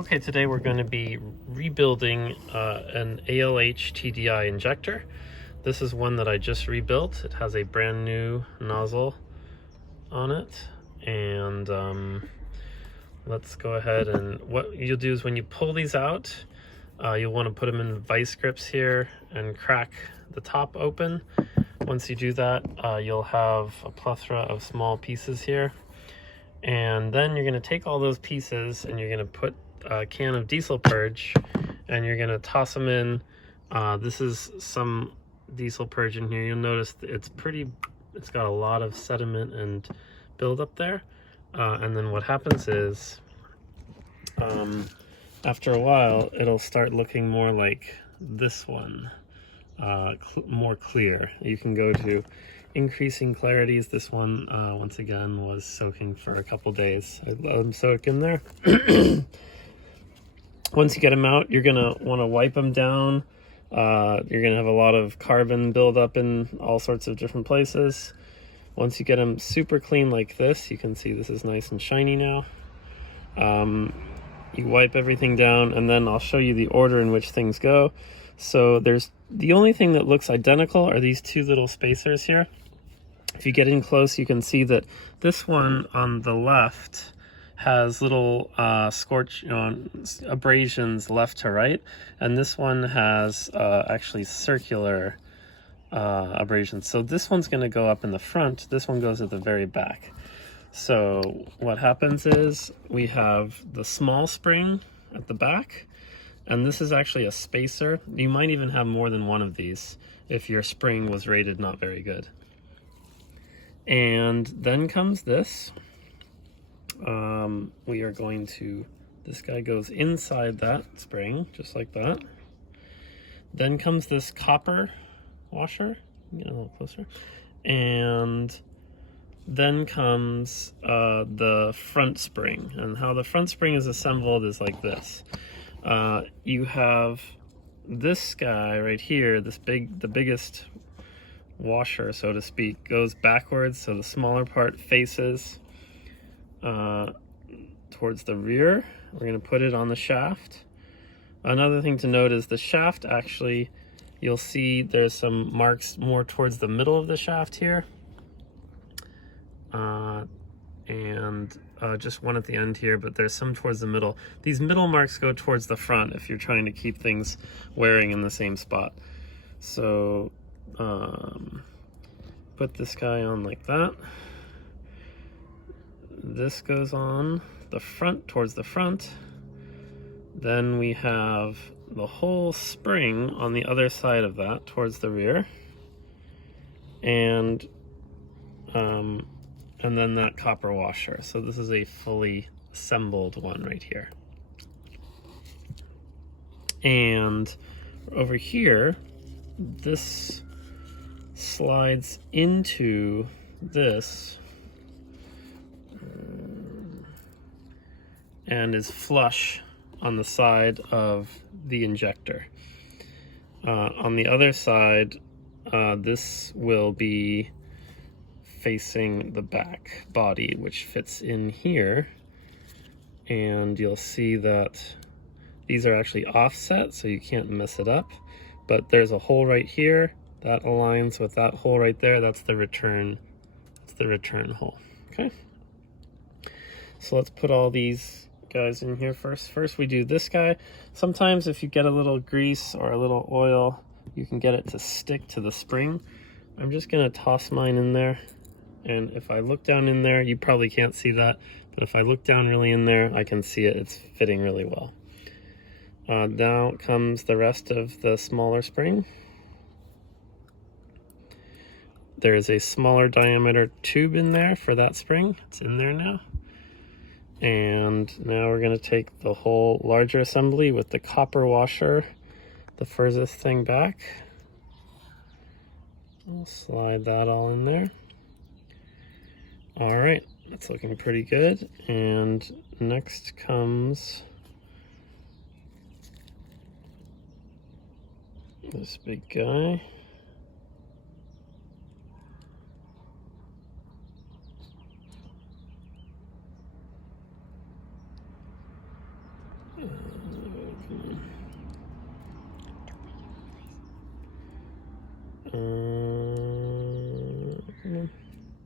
Okay, today we're going to be rebuilding an ALH TDI injector. This is one that I just rebuilt. It has a brand new nozzle on it, and let's go ahead, and what you'll do is when you pull these out, you'll want to put them in vice grips here and crack the top open. Once you do that, you'll have a plethora of small pieces here, and then you're going to take all those pieces and you're going to put a can of diesel purge and you're going to toss them in. This is some diesel purge in here. You'll notice it's got a lot of sediment and buildup there, and then what happens is after a while it'll start looking more like this one, more clear. You can go to increasing clarities. This one once again was soaking for a couple days. I let them soak in there. Once you get them out, you're gonna want to wipe them down. You're gonna have a lot of carbon build up in all sorts of different places. Once you get them super clean like this, you can see this is nice and shiny now. You wipe everything down, and then I'll show you the order in which things go. So there's the only thing that looks identical are these two little spacers here. If you get in close, you can see that this one on the left has little abrasions left to right, and this one has actually circular abrasions. So this one's going to go up in the front, this one goes at the very back. So what happens is we have the small spring at the back, and this is actually a spacer. You might even have more than one of these if your spring was rated not very good. And then comes this. We are going to, this guy goes inside that spring, just like that. Then comes this copper washer, get a little closer, and then comes the front spring. And how the front spring is assembled is like this. You have this guy right here, the biggest washer, so to speak, goes backwards, so the smaller part faces towards the rear. We're going to put it on the shaft. Another thing to note is the shaft, actually, you'll see there's some marks more towards the middle of the shaft here, and just one at the end here, but there's some towards the middle. These middle marks go towards the front if you're trying to keep things wearing in the same spot. So put this guy on like that. This goes on the front, towards the front. Then we have the whole spring on the other side of that, towards the rear. And then that copper washer. So this is a fully assembled one right here. And over here, this slides into this and is flush on the side of the injector. On the other side, this will be facing the back body, which fits in here, and you'll see that these are actually offset, so you can't mess it up, but there's a hole right here that aligns with that hole right there. That's the return hole. Okay, so let's put all these guys in here first. First we do this guy. Sometimes if you get a little grease or a little oil, you can get it to stick to the spring. I'm just gonna toss mine in there, and if I look down in there, you probably can't see that, but if I look down really in there, I can see it. It's fitting really well. Now comes the rest of the smaller spring. There is a smaller diameter tube in there for that spring. It's in there now. And now we're going to take the whole larger assembly with the copper washer, the furthest thing back. I'll slide that all in there. All right, that's looking pretty good. And next comes this big guy.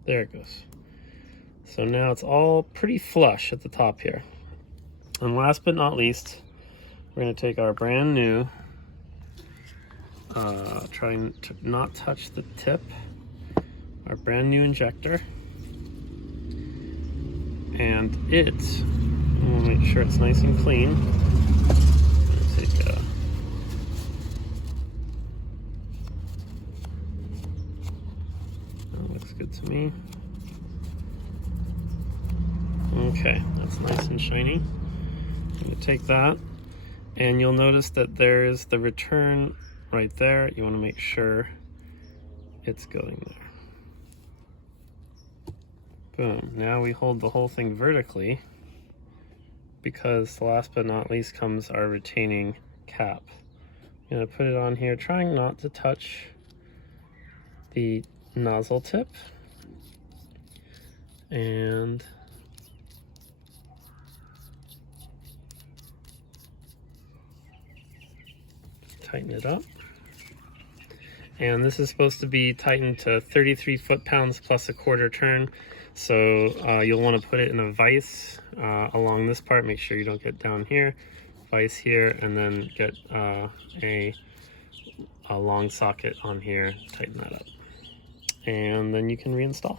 There it goes. So now it's all pretty flush at the top here. And last but not least, we're going to take our brand new, trying to not touch the tip, our brand new injector, and we'll make sure it's nice and clean. That looks good to me. Okay, that's nice and shiny. I'm going to take that, and you'll notice that there's the return right there. You want to make sure it's going there. Boom. Now we hold the whole thing vertically, because last but not least comes our retaining cap. I'm going to put it on here, trying not to touch the nozzle tip, and tighten it up. And this is supposed to be tightened to 33 foot-pounds plus a quarter turn. So you'll want to put it in a vise along this part. Make sure you don't get down here. Vise here, and then get a long socket on here. Tighten that up. And then you can reinstall.